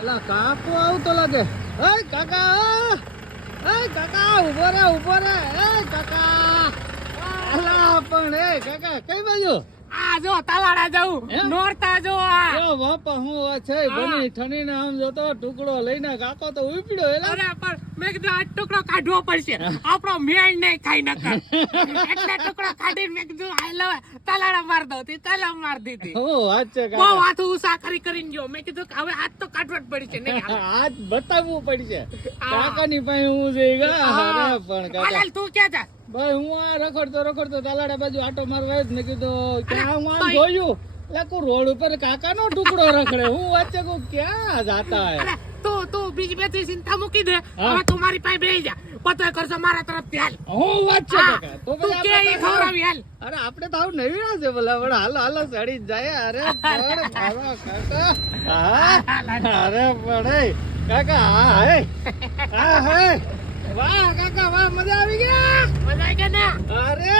એલા કાકો આવતો લાગે. એ કાકા, ઉભો રે. એ કાકા, એલા પણ એ કાકા કઈ બાજુ? આ જો તલાડા જાઉં હે? નોરતા જો આ જો બાપા હું વાત છે બની ઠણીને આમ જોતો ટુકડો લઈને કાકો તો ઉપડ્યો. એલા અરે પણ મેં કીધું આ ટુકડો કાઢવો પડશે આપણો મેળ નહીં થાય નકર એટલે ટુકડો કાઢીને મેં કીધું આ લવે તલાડા માર દઉં તી તલા માર દીધી હું વાત છે બહુ કાકા. હાથ ઉસા કરીને ગયો મેં કીધું કે હવે હાથ તો કાઢવો જ પડશે નહીં હાલે. હાથ બતાવવું પડશે. કાકાની પાસે હું જઈ ગયા. અરે પણ કાકા હાલ તું ક્યાં જા ભાઈ હું આ રખડતો તાલાડા બાજુ આટો મારવા જ ને કીધું ક્યાં હું આમ તોય- જોયું એટલે રોડ ઉપર કાકાનો ટુકડો રખડે. હું વચ્ચે કહું ક્યાં જાતા હે. અરે તું બીજી બે ચિંતા મૂકી દે હા. હવે તું મારી પાસે બેસી જા પતો કરશો મારા તરફથી હાલ હું વાત છે હા, કાકા. તો તું પછી કે ઈ આપણે ખવડાવી હાલ અરે આપણે તો આવું નવીના છે ભલા પણ હાલો સડી જ જાય. અરે પણ મારો કાકા હા અરે પણ એ કાકા હા હે વાહ કાકા વાહ મજા આવી ગયા. મજા આવી ગઈ ને અરે